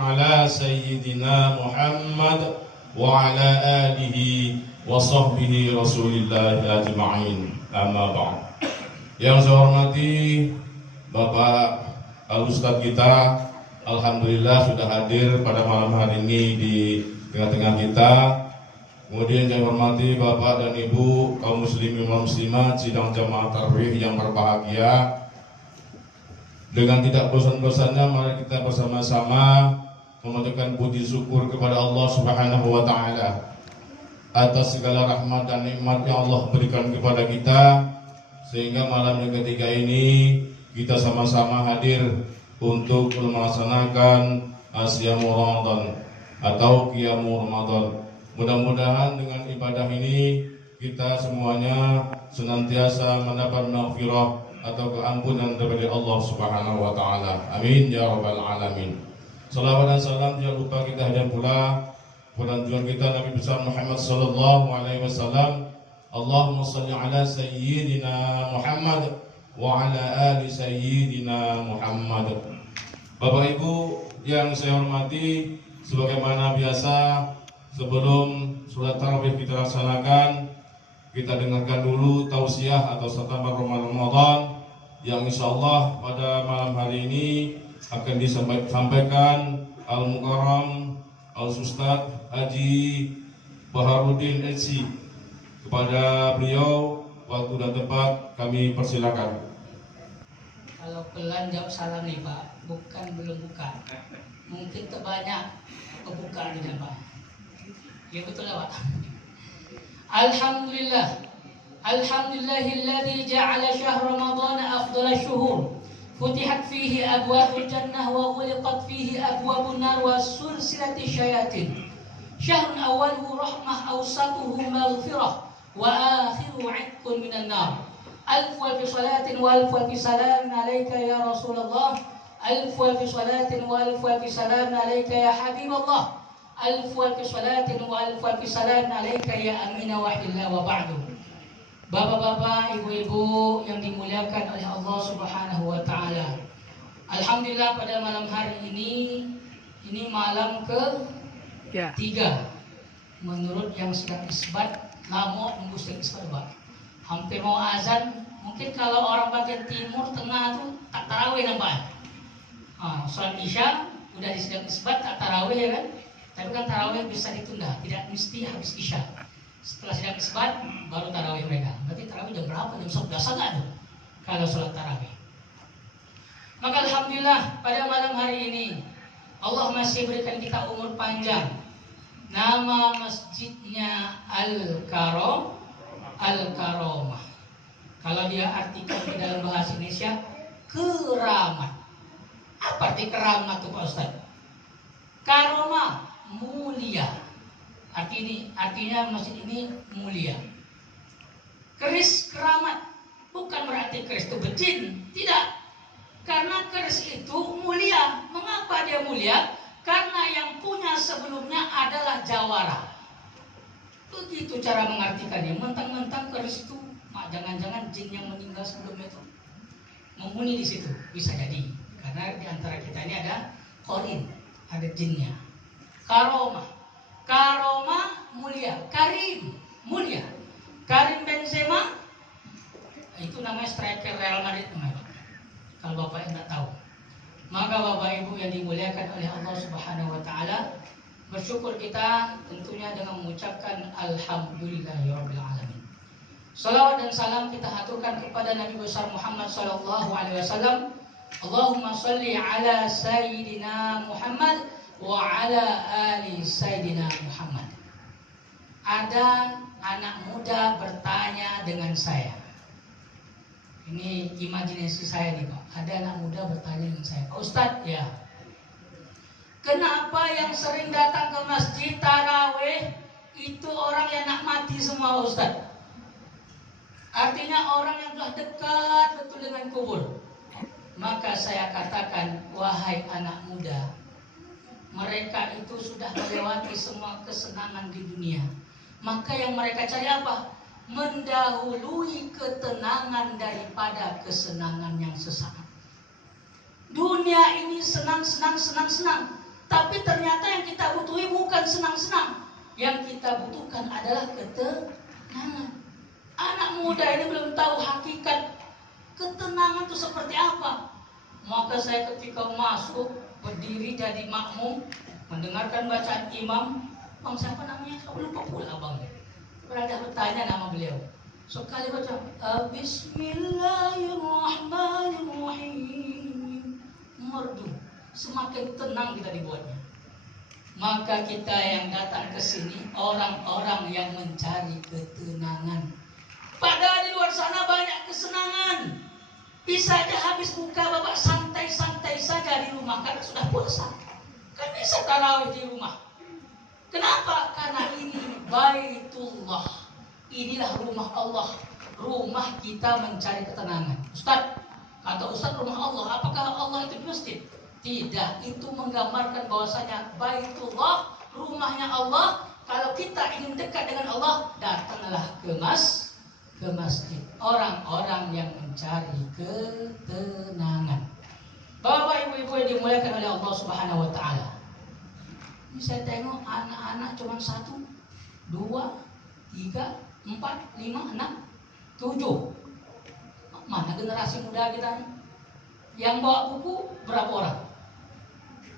ala sayyidina Muhammad wa ala alihi wa sahbihi Rasulillah ajma'in. Amma ba'd. Yang saya hormati Bapak Al-Ustadz kita, alhamdulillah sudah hadir pada malam hari ini di tengah-tengah kita. Kemudian saya hormati Bapak dan Ibu kaum muslimin dan muslimat sidang jamaah tarawih yang berbahagia. Dengan tidak bosan-bosannya mari kita bersama-sama memanjatkan puji syukur kepada Allah Subhanahu wa taala atas segala rahmat dan nikmat yang Allah berikan kepada kita, sehingga malam yang ketiga ini kita sama-sama hadir untuk melaksanakan Asyamu Ramadan atau Qiyamu Ramadan. Mudah-mudahan dengan ibadah ini kita semuanya senantiasa mendapat maghfirah atau keampunan dari Allah Subhanahu wa taala. Amin ya rabbal alamin. Salawat dan salam jangan lupa kita hadirkan pula pada junjungan kita Nabi besar Muhammad sallallahu alaihi wasallam. Allahumma shalli ala sayyidina Muhammad wa ala ali sayyidina Muhammad. Bapak Ibu yang saya hormati, sebagaimana biasa sebelum sholat tarawih kita laksanakan, kita dengarkan dulu tausiah atau khatamah Ramadan yang insyaallah pada malam hari ini akan disampaikan Al-Mukarram Al-Ustadz Haji Baharudin Etsi. Kepada beliau waktu dan tempat kami persilakan. Kalau pelan jawab salam nih Pak, bukan belum buka. Mungkin terbanyak kebuka di Pak. Ya betul ya Pak. Alhamdulillah. Alhamdulillahilladzi ja'ala syahr Ramadan afdhala syuhur. Futihat fihi abwabul jannah wa ghuliqat fihi abwabun nar wa sulsilati syayatin. Syahrun awwaluhu rahmah awsatuhu maghfirah wa akhiru 'itqun minan nar. Alf wa fi salatin wa alf wa fi salamin alayka ya Rasulullah. Alf wa fi salatin wa alf wa fi salamin alayka ya Habiballah. Alf wa fi salatin wa alf wa fi salamin alayka ya amina wahdillah wa ba'du. Bapak-bapak, ibu-ibu yang dimuliakan oleh Allah Subhanahu wa taala. Alhamdulillah pada malam hari ini malam ke-3. Menurut yang sedang isbat, lama nunggu sedang isbat, Pak. Hampir mau azan. Mungkin kalau orang bagian timur tengah tuh tak tarawih nampak. Sholat Isya udah di sedang isbat tak tarawih ya kan? Tapi kan tarawih bisa ditunda, tidak mesti habis Isya. Setelah sidang isbat baru tarawih mereka. Berarti tarawih jam berapa? Jam 11 enggak tuh kalau sholat tarawih. Maka alhamdulillah pada malam hari ini Allah masih berikan kita umur panjang. Nama masjidnya Al-Karomah. Kalau dia artikan di dalam bahasa Indonesia, keramat. Apa arti keramat tuh Pak Ustaz? Karomah, mulia. Artinya masjid ini mulia. Keris keramat bukan berarti keris itu becin, tidak. Karena keris itu mulia. Mengapa dia mulia? Karena yang punya sebelumnya adalah jawara. Begitu cara mengartikannya. Mentang-mentang keris itu, jangan-jangan jin yang meninggal sebelumnya itu menghuni di situ, bisa jadi. Karena di antara kita ini ada korin, ada jinnya. Karomah mulia, Karim mulia. Karim Benzema itu namanya striker Real Madrid namanya. Kalau Bapak tidak tahu. Maka Bapak Ibu yang dimuliakan oleh Allah Subhanahu wa taala, bersyukur kita tentunya dengan mengucapkan alhamdulillahirabbil alamin. Salawat dan salam kita haturkan kepada Nabi besar Muhammad sallallahu alaihi wasallam. Allahumma shalli ala sayyidina Muhammad wa ala ali sayyidina Muhammad. Ada anak muda bertanya dengan saya. Ini imajinasi saya nih Pak. Ada anak muda bertanya dengan saya, Pak Ustadz ya, kenapa yang sering datang ke masjid tarawih itu orang yang nak mati semua Ustadz? Artinya orang yang telah dekat betul dengan kubur. Maka saya katakan, wahai anak muda, mereka itu sudah melewati semua kesenangan di dunia. Maka yang mereka cari apa? Mendahului ketenangan daripada kesenangan yang sesaat. Dunia ini senang. Tapi ternyata yang kita butuhi bukan senang-senang. Yang kita butuhkan adalah ketenangan. Anak muda ini belum tahu hakikat ketenangan itu seperti apa. Maka saya ketika masuk, berdiri jadi makmum, mendengarkan bacaan imam. Bang siapa namanya? Saya lupa pula abang. Berada bertanya nama beliau. Sekali baca Bismillahirrahmanirrahim, merdu, semakin tenang kita dibuatnya. Maka kita yang datang ke sini orang-orang yang mencari ketenangan. Padahal di luar sana banyak kesenangan. Bisa aja habis buka bapak santai-santai saja di rumah karena sudah puasa. Kan bisa tarawih di rumah. Kenapa? Karena ini Baitullah. Inilah rumah Allah. Rumah kita mencari ketenangan. Ustaz, kata Ustaz rumah Allah. Apakah Allah itu di masjid? Tidak. Itu menggambarkan bahwasanya Baitullah, rumahnya Allah. Kalau kita ingin dekat dengan Allah, datanglah ke masjid. Orang-orang yang mencari ketenangan. Bapak ibu-ibu yang dimuliakan oleh Allah Subhanahu wa taala. Ini saya tengok anak-anak cuma 1, 2, 3, 4, 5, 6, 7. Mana generasi muda kita nih? Yang bawa buku berapa orang?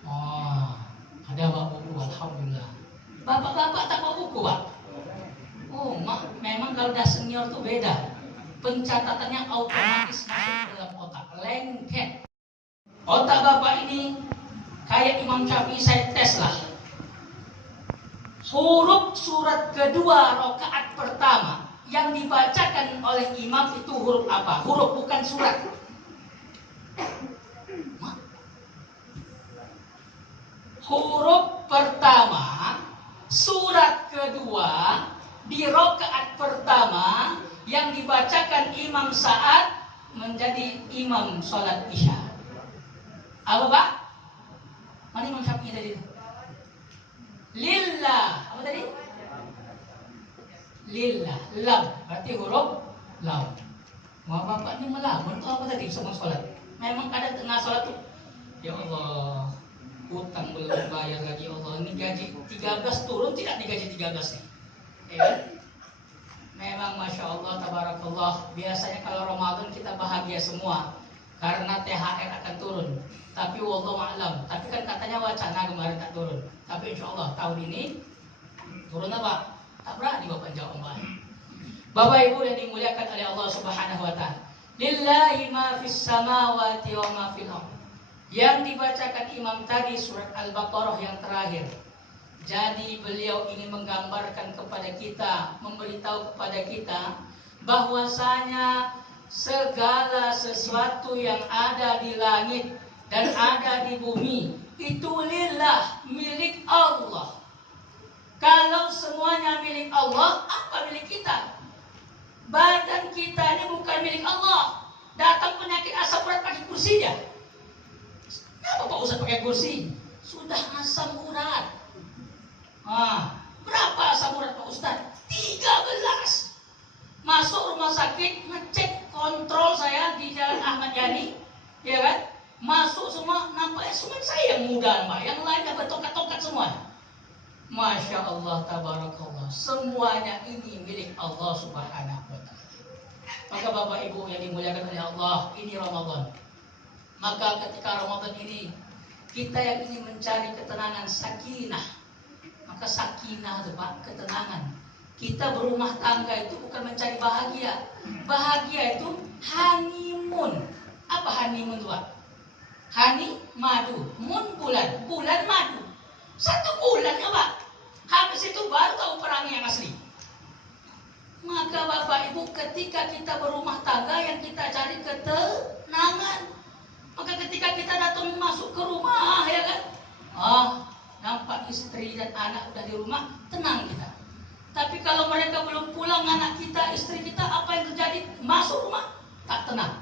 Oh, ada bawa buku, alhamdulillah. Bapak-bapak tak bawa buku, Pak? Oh, memang kalau udah senior tuh beda. Pencatatannya otomatis masuk dalam otak, lengket. Otak bapak ini kayak Imam Syafi'i, saya tes lah. Huruf surat kedua rakaat pertama yang dibacakan oleh imam itu huruf apa? Huruf bukan surat. Huruf pertama surat kedua di rakaat pertama yang dibacakan imam saat menjadi imam sholat isya. Apa Pak? Mana Imam Syafi'i tadi? Lillah. Apa tadi? Lillah. Lam. Berarti huruf lam. Wah bapak ini melamun tuh apa tadi sama sholat? Memang kadang tengah sholat tuh, ya Allah, hutang belum bayar lagi, ya Allah, ini gaji 13 turun tidak digaji 13 nih. Memang Masya Allah, Tabarakallah. Biasanya kalau Ramadan kita bahagia semua karena THR akan turun. Tapi wallahu a'lam. Tapi kan katanya wacana kemarin tak turun. Tapi insya Allah tahun ini turun apa? Tak berani bapak jawab Mbak. Bapak Ibu yang dimuliakan oleh Allah Subhanahu wa taala. Lillahi ma fis samawati wa ma fil ardh. Yang dibacakan imam tadi surat Al-Baqarah yang terakhir. Jadi beliau ingin menggambarkan kepada kita, memberitahu kepada kita bahwasanya segala sesuatu yang ada di langit dan ada di bumi itu lillah, milik Allah. Kalau semuanya milik Allah, apa milik kita? Badan kita ini bukan milik Allah. Datang penyakit asam urat pakai kursi ya. Kenapa Pak Ustaz pakai kursi? Sudah asam urat. Berapa asam urat Pak Ustaz? 13. Masuk rumah sakit, ngecek kontrol saya di Jalan Ahmad Yani, ya kan? Masuk semua, nampaknya cuma saya yang muda Mbak, yang lainnya bertongkat-tongkat semua. Masya Allah, Tabarakallah. Semuanya ini milik Allah Subhanahu wa ta'ala. Maka Bapak Ibu yang dimuliakan oleh Allah, ini Ramadan. Maka ketika Ramadan ini kita yang ingin mencari ketenangan, sakinah. Maka sakinah itu Pak, ketenangan. Kita berumah tangga itu bukan mencari bahagia. Bahagia itu honeymoon. Apa honeymoon itu Pak? Hani madu, mun bulan, bulan madu. 1 bulan ya Pak. Habis itu baru tahu perang yang asli. Maka Bapak Ibu ketika kita berumah tangga yang kita cari ketenangan. Maka ketika kita datang masuk ke rumah ya kan, nampak istri dan anak udah di rumah, tenang kita. Tapi kalau mereka belum pulang, anak kita, istri kita, apa yang terjadi? Masuk rumah tak tenang.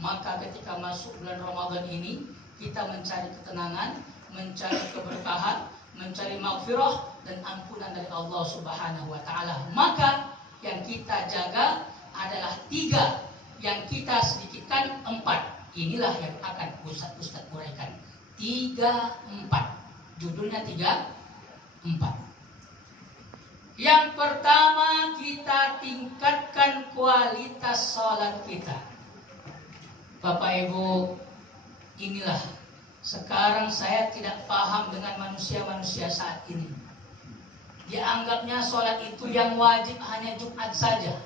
Maka ketika masuk bulan Ramadan ini kita mencari ketenangan, mencari keberkahan, mencari maghfirah dan ampunan dari Allah Subhanahu wa taala. Maka yang kita jaga adalah 3, yang kita sedikitkan 4. Inilah yang akan Ustaz uraikan. 34. Judulnya 34. Yang pertama, kita tingkatkan kualitas sholat kita. Bapak Ibu, inilah sekarang saya tidak paham dengan manusia-manusia saat ini. Dianggapnya sholat itu yang wajib hanya Jumat saja.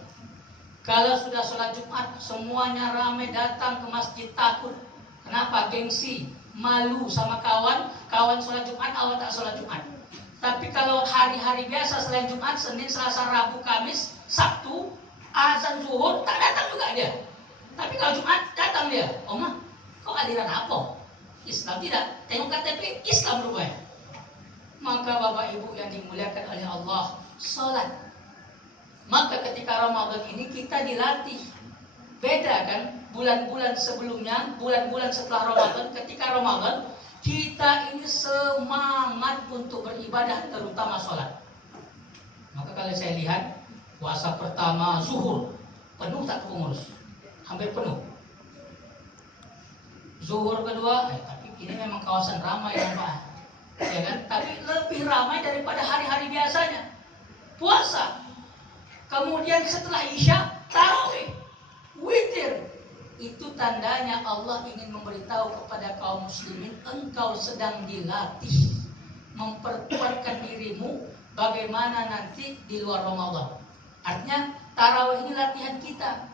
Kalau sudah sholat Jumat, semuanya ramai datang ke masjid, takut. Kenapa? Gengsi, malu sama kawan sholat Jumat, awal tak sholat Jumat. Tapi kalau hari-hari biasa selain Jumat, Senin, Selasa, Rabu, Kamis, Sabtu, azan zuhur, tak datang juga dia. Tapi kalau Jumat datang dia. Oma, kau aliran apa? Islam tidak. Tengok KTP, Islam rupanya. Maka Bapak Ibu yang dimuliakan oleh Allah, sholat. Maka ketika Ramadan ini kita dilatih. Beda kan bulan-bulan sebelumnya, bulan-bulan setelah Ramadan. Ketika Ramadan, kita ini semangat untuk beribadah, terutama sholat. Maka kalau saya lihat puasa pertama zuhur, penuh tak pengurus, hampir penuh. Zuhur kedua, tapi ini memang kawasan ramai ya Pak, ya kan? Tapi lebih ramai daripada hari-hari biasanya. Puasa, kemudian setelah Isya, tarawih, witir. Itu tandanya Allah ingin memberitahu kepada kaum muslimin, engkau sedang dilatih, memperkuatkan dirimu bagaimana nanti di luar Ramadan. Artinya tarawih ini latihan kita.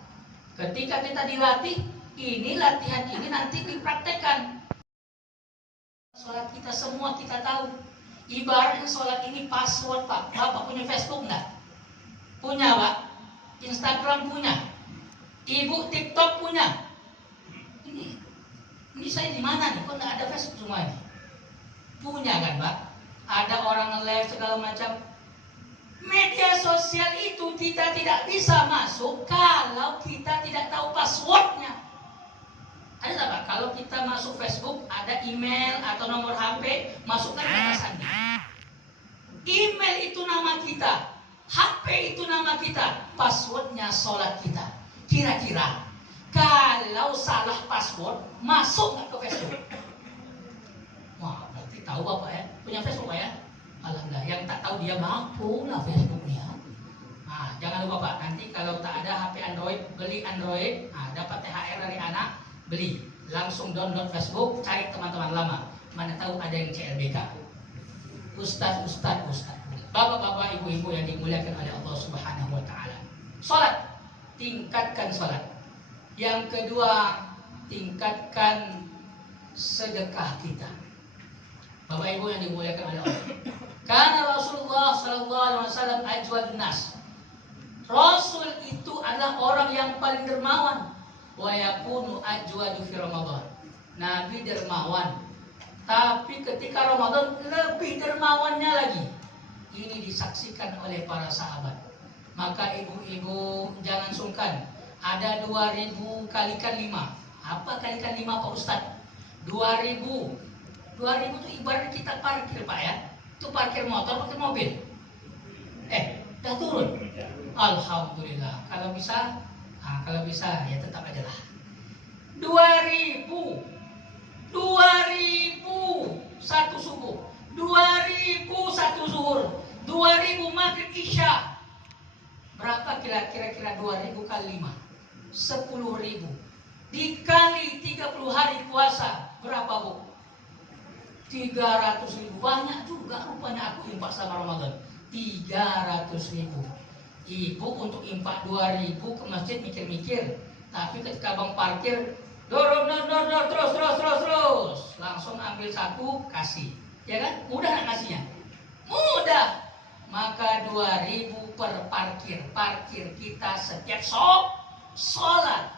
Ketika kita dilatih, ini latihan ini nanti dipraktekkan. Sholat kita semua kita tahu. Ibaratnya sholat ini password Pak. Bapak punya Facebook enggak? Punya Pak. Instagram punya. Ibu TikTok punya. Ini saya di mana nih? Kok nggak ada Facebook semua ini? Punya kan Pak? Ada orang nge-live segala macam. Media sosial itu kita tidak bisa masuk kalau kita tidak tahu passwordnya. Ada tak Pak? Kalau kita masuk Facebook, ada email atau nomor HP, masukkan kata sandi. Email itu nama kita, HP itu nama kita, passwordnya sholat kita. Kira-kira kalau salah password, masuk nggak ke Facebook? Wah, berarti tahu Bapak ya? Punya Facebook Pak ya? Alhamdulillah, yang tak tahu dia mampu lah Facebooknya. Nah, jangan lupa Pak, nanti kalau tak ada HP Android, beli Android, dapat THR dari anak, beli. Langsung download Facebook, cari teman-teman lama. Mana tahu ada yang CLBK. Ustaz. Bapak-bapak, ibu-ibu yang dimuliakan oleh Allah Subhanahu wa taala. Salat, tingkatkan salat. Yang kedua, tingkatkan sedekah kita. Bapak Ibu yang dimuliakan oleh Allah. Karena Rasulullah sallallahu alaihi wasallam ajwadun nas. Rasul itu adalah orang yang paling dermawan. Wa yakunu ajwadu fi Ramadan. Nabi dermawan. Tapi ketika Ramadan lebih dermawannya lagi. Ini disaksikan oleh para sahabat. Maka ibu-ibu jangan sungkan. Ada 2000 kalikan 5. Apa kalikan 5 Pak Ustadz? 2000 itu ibaratnya kita parkir Pak ya. Itu parkir motor, parkir mobil. Dah turun. Alhamdulillah. Kalau bisa ya tetap aja lah. 2000 satu subuh, 2000 satu zuhur, 2000 maghrib isya. Berapa kira-kira 2000 kali 5? 10.000. Dikali 30 hari puasa, berapa Bu? 300.000. Banyak juga rupanya aku infak sama Ramadan. 300.000. Ibu untuk infak 2.000 ke masjid mikir-mikir. Tapi ketika bang parkir, dorong terus. Langsung ambil saku, kasih. Ya kan? Mudah nggak kasihnya? Mudah. Maka 2.000 per parkir. Parkir kita setiap sholat.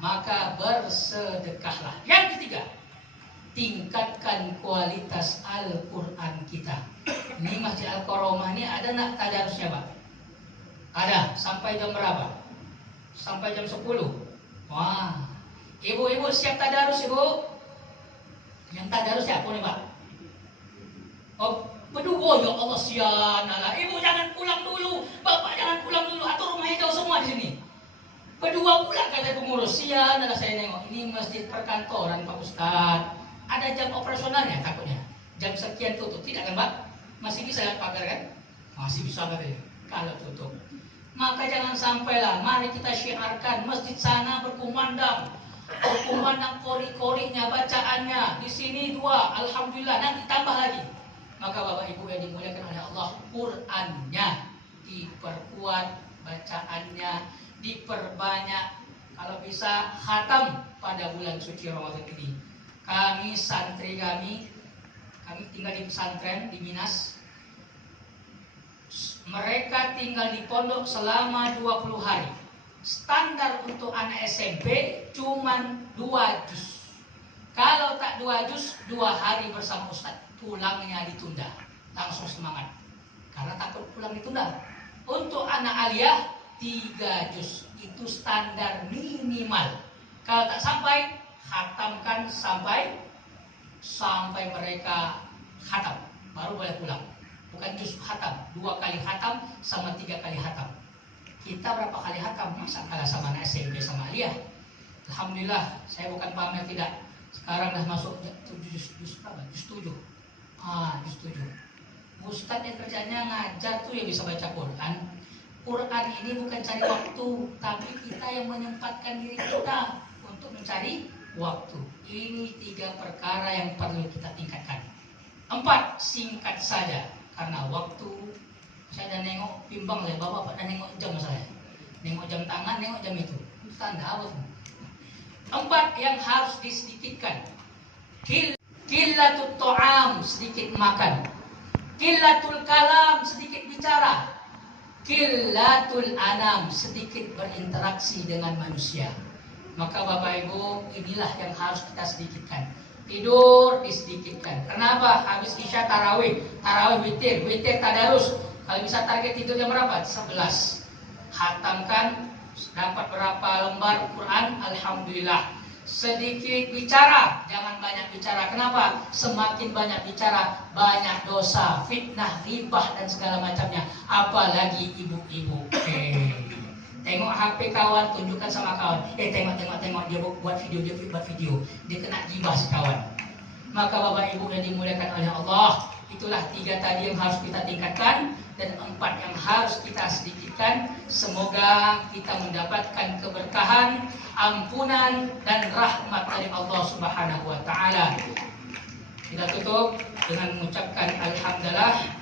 Maka bersedekahlah. Yang ketiga, tingkatkan kualitas Al-Quran kita. Ini Masjid Al-Karomah ini ada nak tadarusnya Pak? Ada. Sampai jam berapa? Sampai jam 10. Wah. Ibu-ibu siap tadarus Ibu? Yang tadarus siapa nih Pak? Berdua ya Allah sianalah. Ibu jangan pulang dulu, Bapak jangan pulang dulu. Atau rumahnya jauh semua di sini. Kedua pula kata pengurus, sian adalah saya nengok ini masjid perkantoran Pak Ustadz, ada jam operasionalnya takutnya. Jam sekian tutup, tidak kan Pak? Masih bisa lihat pagar kan? Masih bisa katanya, kalau tutup. Maka jangan sampailah, mari kita syiarkan masjid sana berkumandang kori-korinya, bacaannya. Di sini 2, alhamdulillah, nanti tambah lagi. Maka Bapak Ibu yang dimuliakan oleh Allah, Qur'annya diperkuat, bacaannya diperbanyak, kalau bisa khatam pada bulan suci Ramadan ini. Kami santri kami tinggal di pesantren di Minas. Mereka tinggal di pondok selama 20 hari. Standar untuk anak SMP cuma 2 juz. Kalau tak 2 juz, 2 hari bersama Ustaz. Pulangnya ditunda. Langsung semangat. Karena takut pulang ditunda. Untuk anak aliyah 3 juz. Itu standar minimal. Kalau tak sampai, khatamkan sampai mereka khatam. Baru boleh pulang. Bukan juz khatam. 2 kali khatam sama 3 kali khatam. Kita berapa kali khatam? Masa kalah sama anak SMP sama aliyah? Alhamdulillah, saya bukan pamer tidak. Sekarang dah masuk juz berapa? Juz 7. Juz 7. Ustadz yang kerjanya ngajar tuh yang bisa baca Quran. Quran ini bukan cari waktu, tapi kita yang menyempatkan diri kita untuk mencari waktu. Ini 3 perkara yang perlu kita tingkatkan. 4, singkat saja. Karena waktu, saya dah nengok bimbang lah, bapak dah nengok jam saya. Nengok jam tangan, nengok jam itu. Tanda apa tuh? 4 yang harus disedikitkan. Qillatul ta'am, sedikit makan. Qillatul kalam, sedikit bicara. Qillatul anam, sedikit berinteraksi dengan manusia. Maka Bapak Ibu, inilah yang harus kita sedikitkan. Tidur disedikitkan. Kenapa? Habis isya tarawih witir tadarus. Kalau bisa target tidur jam berapa? 11. Khatamkan, dapat berapa lembar Quran? Alhamdulillah. Sedikit bicara, jangan banyak bicara. Kenapa? Semakin banyak bicara, banyak dosa, fitnah, ribah dan segala macamnya. Apalagi ibu-ibu. Tengok HP kawan, tunjukkan sama kawan. Tengok dia buat video, dia kena gibah si kawan. Maka Bapak Ibu yang dimuliakan oleh Allah, itulah 3 tadi yang harus kita tingkatkan dan 4 yang harus kita sedikitkan. Semoga kita mendapatkan keberkahan, ampunan dan rahmat dari Allah Subhanahu wa taala. Kita tutup dengan mengucapkan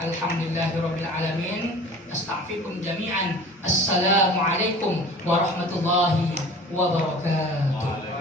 alhamdulillahirabbil alamin. Astaghfirukum jami'an. Assalamualaikum warahmatullahi wabarakatuh.